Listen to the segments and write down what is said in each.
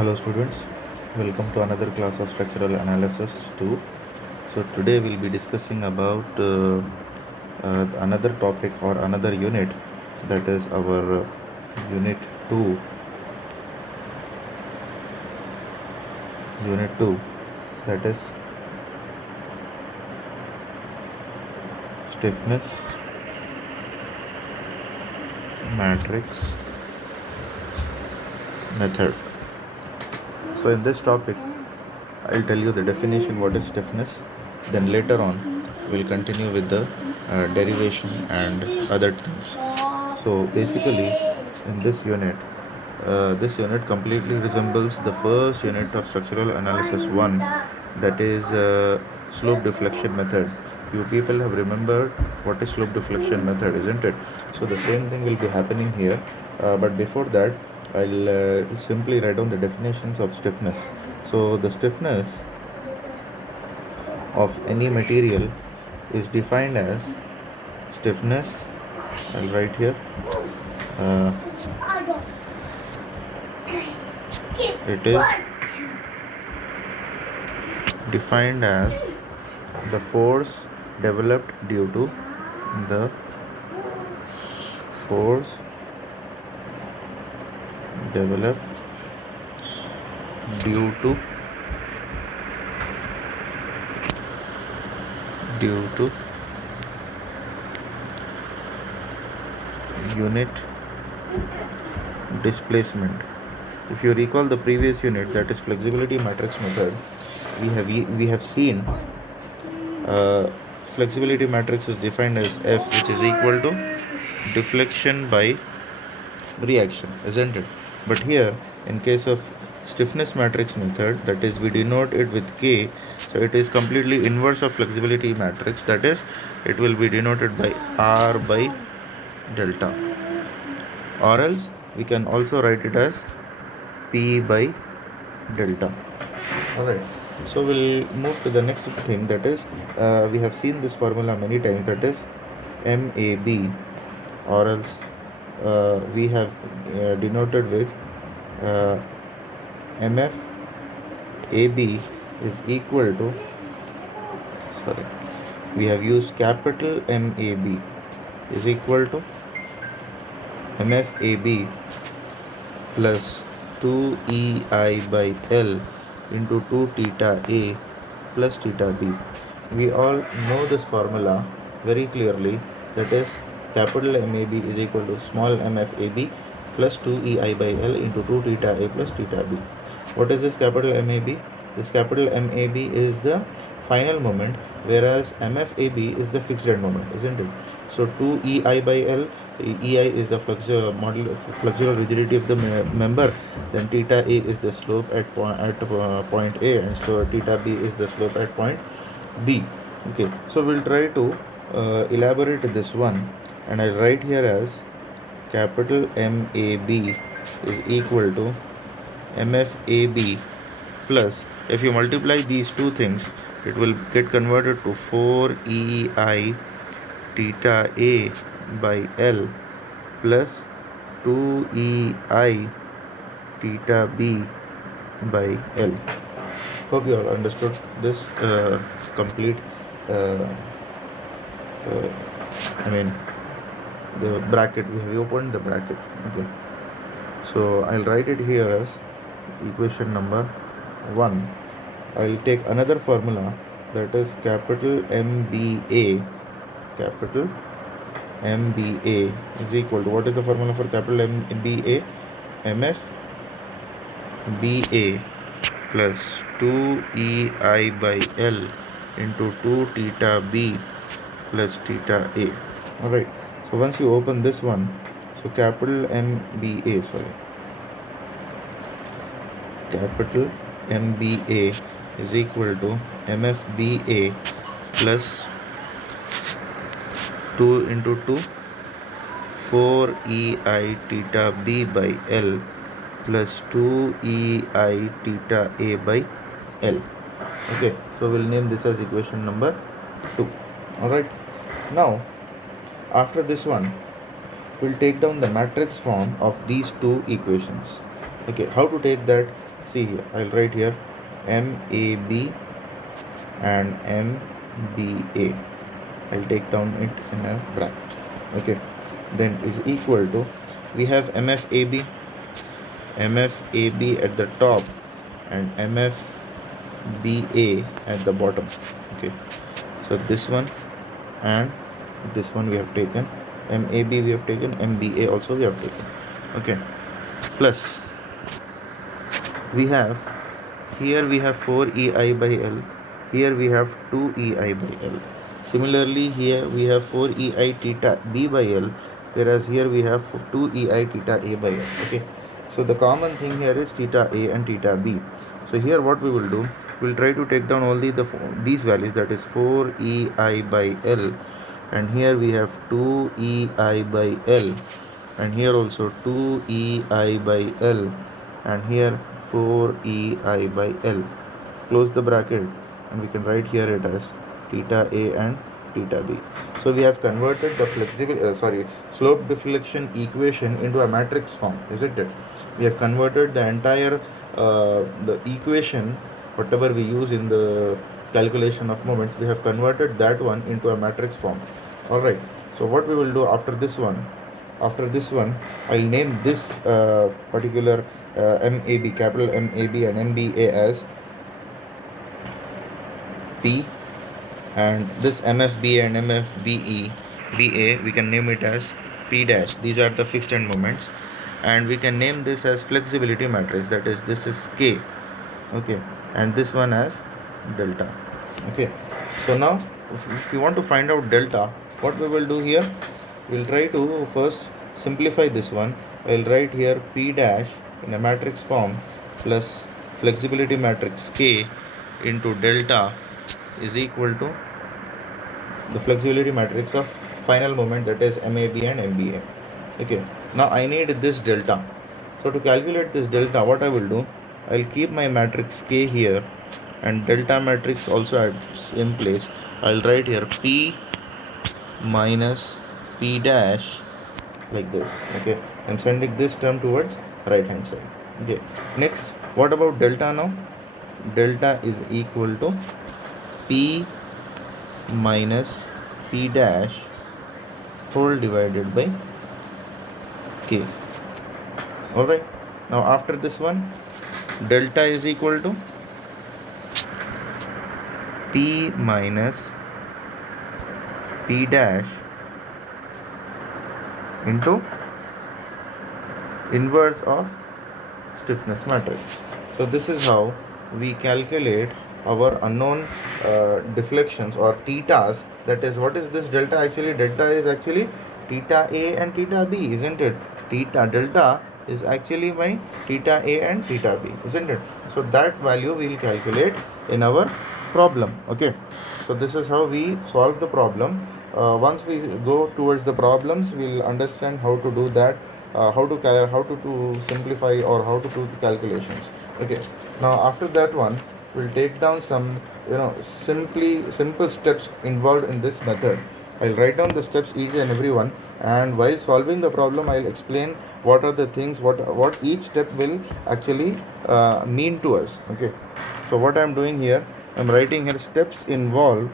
Hello students, welcome to another class of structural analysis 2. So today we'll be discussing about another topic or another unit, that is our unit 2 that is stiffness matrix method. So in this topic I'll tell you the definition what is stiffness, then later on we'll continue with the derivation and other things. So basically in this unit completely resembles the first unit of structural analysis 1, that is slope deflection method. You people have remembered what is slope deflection method, isn't it? So the same thing will be happening here, but before that I'll simply write down the definitions of stiffness. So the stiffness of any material is defined as stiffness, I'll write here, it is defined as the force developed due to the force developed due to unit displacement. If you recall the previous unit, that is flexibility matrix method, we have seen flexibility matrix is defined as F, which is equal to deflection by reaction, isn't it? But here in case of stiffness matrix method, that is we denote it with K, so it is completely inverse of flexibility matrix, that is it will be denoted by R by delta, or else we can also write it as P by delta. Alright, so we'll move to the next thing, that is we have seen this formula many times, that is MAB, or else we have denoted with MF AB is equal to, we have used capital MAB is equal to MFAB plus 2EI by L into 2 theta A plus theta B. We all know this formula very clearly, that is capital MAB is equal to small mfab plus 2EI by L into 2 theta A plus theta B. What is this capital MAB? This capital MAB is the final moment, whereas MFAB is the fixed end moment, isn't it? So 2EI by L, EI is the flexural rigidity of the member, then theta A is the slope at point A, and so theta B is the slope at point B. Okay, so we'll try to elaborate this one, and I'll write here as capital MAB is equal to MFAB plus, if you multiply these two things, it will get converted to 4EI theta A by L plus 2EI theta B by L. Hope you all understood this complete the bracket. We have opened the bracket. Okay, so I'll write it here as equation number 1. I'll take another formula, that is capital MBA is equal to, what is the formula for capital MBA? MF BA plus 2EI by L into 2 theta B plus theta A. Alright, so once you open this one, so capital MBA is equal to MFBA plus 2 into 2 4EI theta B by L plus 2EI theta A by L. Okay, so we'll name this as equation number 2. Alright, now after this one, we'll take down the matrix form of these two equations. Okay, how to take that? see here, I'll write here MAB and MBA. I'll take down it in a bracket. Okay, then is equal to, we have MFAB at the top and MFBA at the bottom. Okay, so this one and this one we have taken, MAB we have taken, MBA also we have taken. Okay, plus we have, here we have 4EI by L, here we have 2EI by L. Similarly, here we have 4EI theta B by L, whereas here we have 2EI theta A by L. Okay, so the common thing here is theta A and theta B. So here what we will do, we'll try to take down all these values, that is 4EI by L, and here we have 2EI by L, and here also 2EI by L, and here 4EI by L. Close the bracket and we can write here it as theta A and theta B. So we have converted the slope deflection equation into a matrix form, isn't it? We have converted the entire the equation, whatever we use in the calculation of moments, we have converted that one into a matrix form. Alright, so what we will do after this one, I'll name this particular MAB, capital MAB and MBA as P, and this MFBA and MFBE BA we can name it as P dash. These are the fixed end moments, and we can name this as flexibility matrix, that is this is K. Okay, and this one as delta. Okay, so now if you want to find out delta, what we will do here, we'll try to first simplify this one. I'll write here P dash in a matrix form plus flexibility matrix K into delta is equal to the flexibility matrix of final moment, that is MAB and MBA. Okay, now I need this delta. So to calculate this delta, what I will do, I'll keep my matrix K here and delta matrix also at same place. I'll write here P minus P dash like this. Okay, I'm sending this term towards right hand side. Okay, next, what about delta now? Delta is equal to P minus P dash whole divided by K. Alright, now after this one, delta is equal to P minus P dash into inverse of stiffness matrix. So this is how we calculate our unknown deflections or thetas. That is, what is this delta actually? Delta is actually theta A and theta B, isn't it? Delta is actually my theta A and theta B, isn't it? So that value we will calculate in our problem. Okay, so this is how we solve the problem. Once we go towards the problems, we'll understand how to do that, how to simplify or how to do the calculations. Okay, now after that one, we'll take down some simple steps involved in this method. I'll write down the steps each and every one, and while solving the problem, I'll explain what are the things, what each step will actually mean to us. Okay, so what I'm doing here, I'm writing here steps involved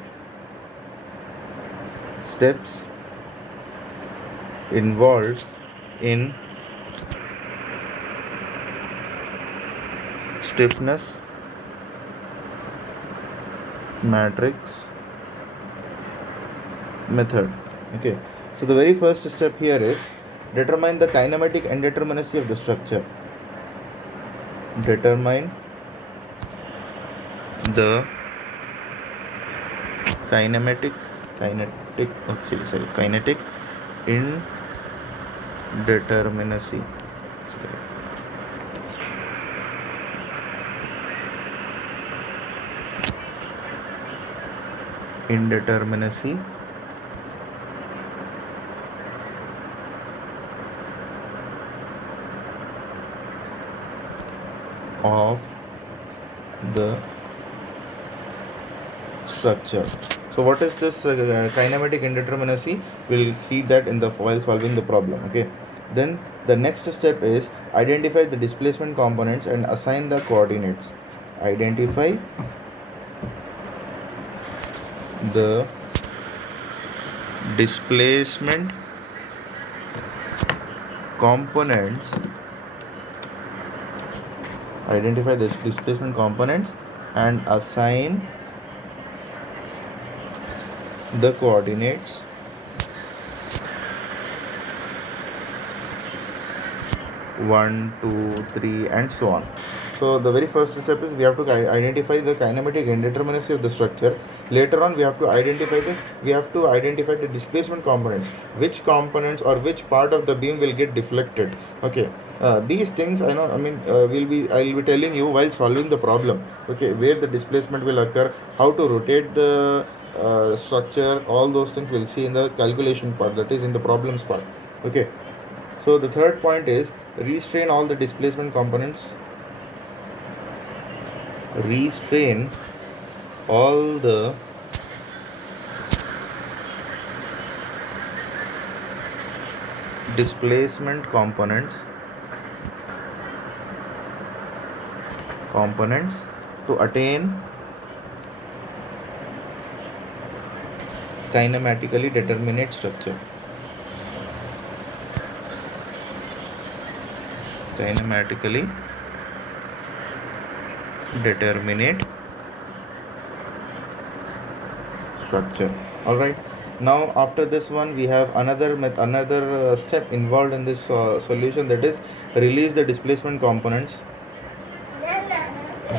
in stiffness matrix method. Okay, so the very first step here is determine the kinematic indeterminacy of the structure. Determine the kinetic indeterminacy. Indeterminacy of the structure. So what is this kinematic indeterminacy? We'll see that in the while solving the problem. Okay, Then the next step is identify the displacement components and assign the coordinates. Identify the displacement components. Identify the displacement components and assign the coordinates. 1, 2, 3, and so on. So the very first step is we have to identify the kinematic indeterminacy of the structure. Later on, we have to identify the displacement components. Which components or which part of the beam will get deflected? Okay. These things I know. I'll be telling you while solving the problem. Okay, where the displacement will occur, how to rotate the structure, all those things we'll see in the calculation part, that is in the problems part. Okay. So the third point is restrain all the displacement components. Restrain all the displacement components to attain kinematically determinate structure. Kinematically determinate structure. All right. Now after this one, we have another step involved in this solution, that is release the displacement components.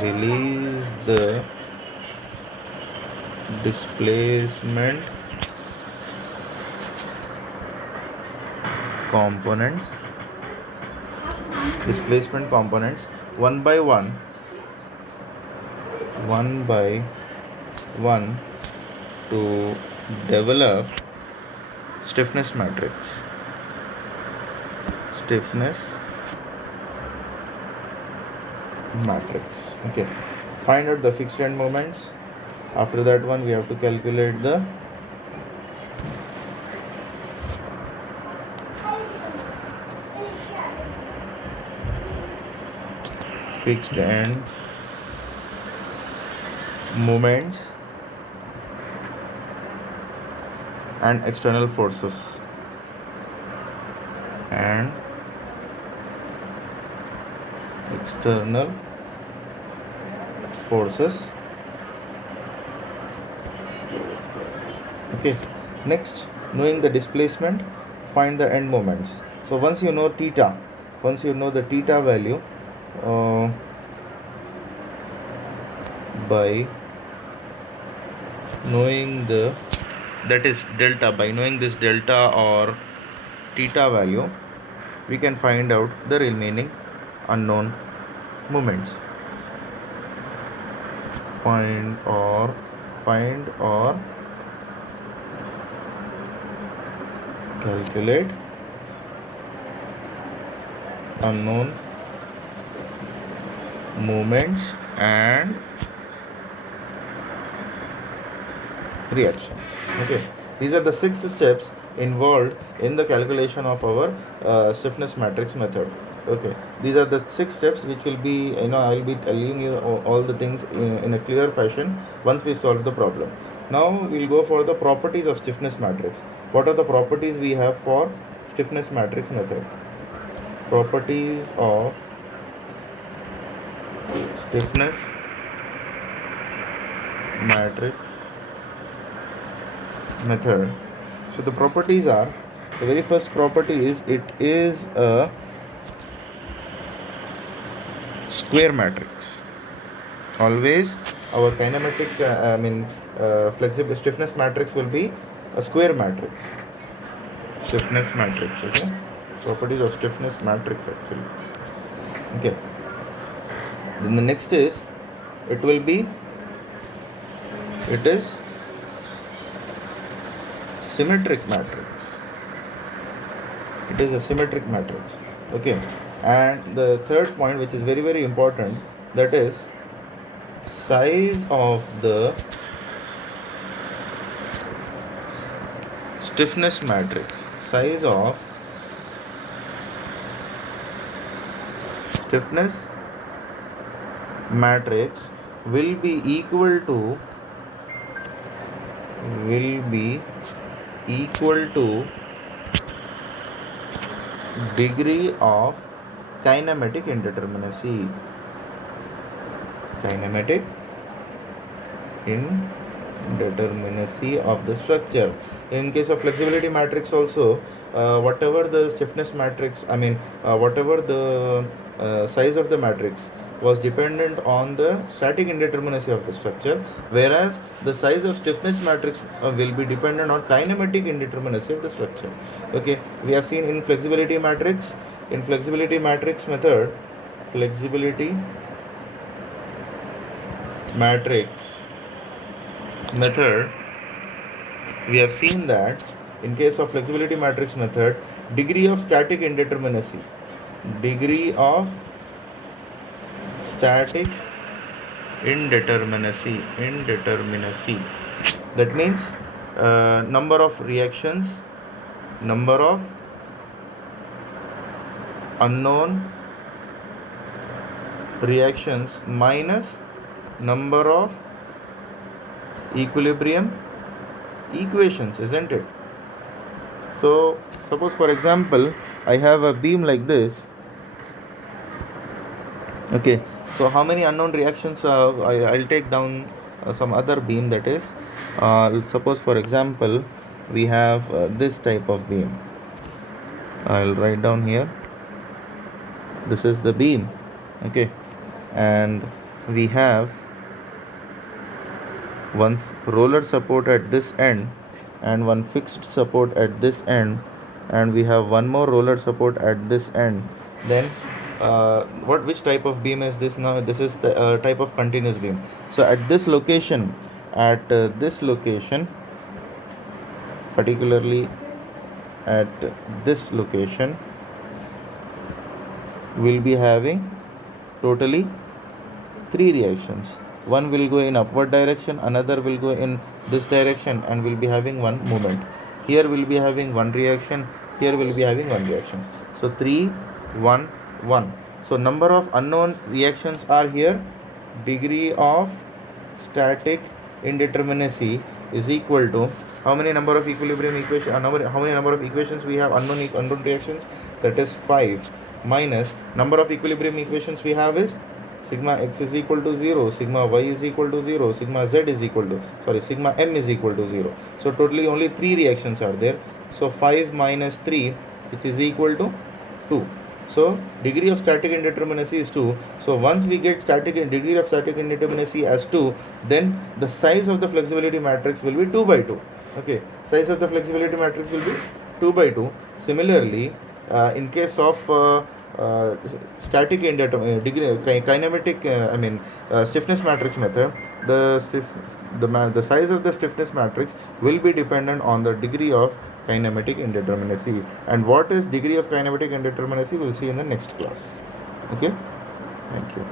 Release the displacement components one by one to develop stiffness matrix. Okay, find out the fixed end moments. After that one, we have to calculate the fixed end moments and external forces. Okay, next, knowing the displacement, find the end moments. So once you know the theta value, by knowing this delta or theta value, we can find out the remaining unknown moments. Find or calculate unknown moments and reactions. Okay, these are the 6 steps involved in the calculation of our stiffness matrix method. Okay, these are the 6 steps which will be, I'll be telling you all the things in a clear fashion once we solve the problem. Now we'll go for the properties of stiffness matrix. What are the properties we have for stiffness matrix method? Properties of stiffness matrix method. So the properties are, the very first property is it is a square matrix. Always our kinematic flexible stiffness matrix will be a square matrix. Okay, properties of stiffness matrix actually. Okay, then the next is it is symmetric matrix. It is a symmetric matrix. Okay, and the third point, which is very very important, that is size of the stiffness matrix. Size of stiffness matrix will be equal to degree of kinematic indeterminacy. Kinematic indeterminacy of the structure. In case of flexibility matrix also, whatever the stiffness matrix, whatever the size of the matrix was dependent on the static indeterminacy of the structure, whereas the size of stiffness matrix will be dependent on kinematic indeterminacy of the structure. Okay, we have seen in flexibility matrix method, we have seen that in case of flexibility matrix method, degree of static indeterminacy, that means number of reactions, number of unknown reactions minus number of equilibrium equations, isn't it? So suppose for example I have a beam like this. Okay, so how many unknown reactions I'll take down some other beam, that is suppose for example we have this type of beam. I'll write down here, this is the beam. Okay, and we have one roller support at this end and one fixed support at this end, and we have one more roller support at this end. Then which type of beam is this now? This is the type of continuous beam. So at this location, particularly at this location, we'll be having totally 3 reactions. One will go in upward direction, another will go in this direction, and we'll be having one movement. Here we'll be having one reaction, here we'll be having one reaction. So 3, 1, 1. So number of unknown reactions are here. Degree of static indeterminacy is equal to how many number of equilibrium equations, how many number of equations we have, unknown reactions, that is 5, minus number of equilibrium equations we have is sigma x is equal to 0, sigma y is equal to 0, sigma m is equal to 0. So totally only 3 reactions are there. So 5 minus 3, which is equal to 2. So degree of static indeterminacy is 2. So once we get degree of static indeterminacy as 2, then the size of the flexibility matrix will be 2 by 2. Okay, size of the flexibility matrix will be 2 by 2. Similarly, in case of static kinematic stiffness matrix method, the size of the stiffness matrix will be dependent on the degree of kinematic indeterminacy. And what is degree of kinematic indeterminacy, we'll see in the next class. Okay, thank you.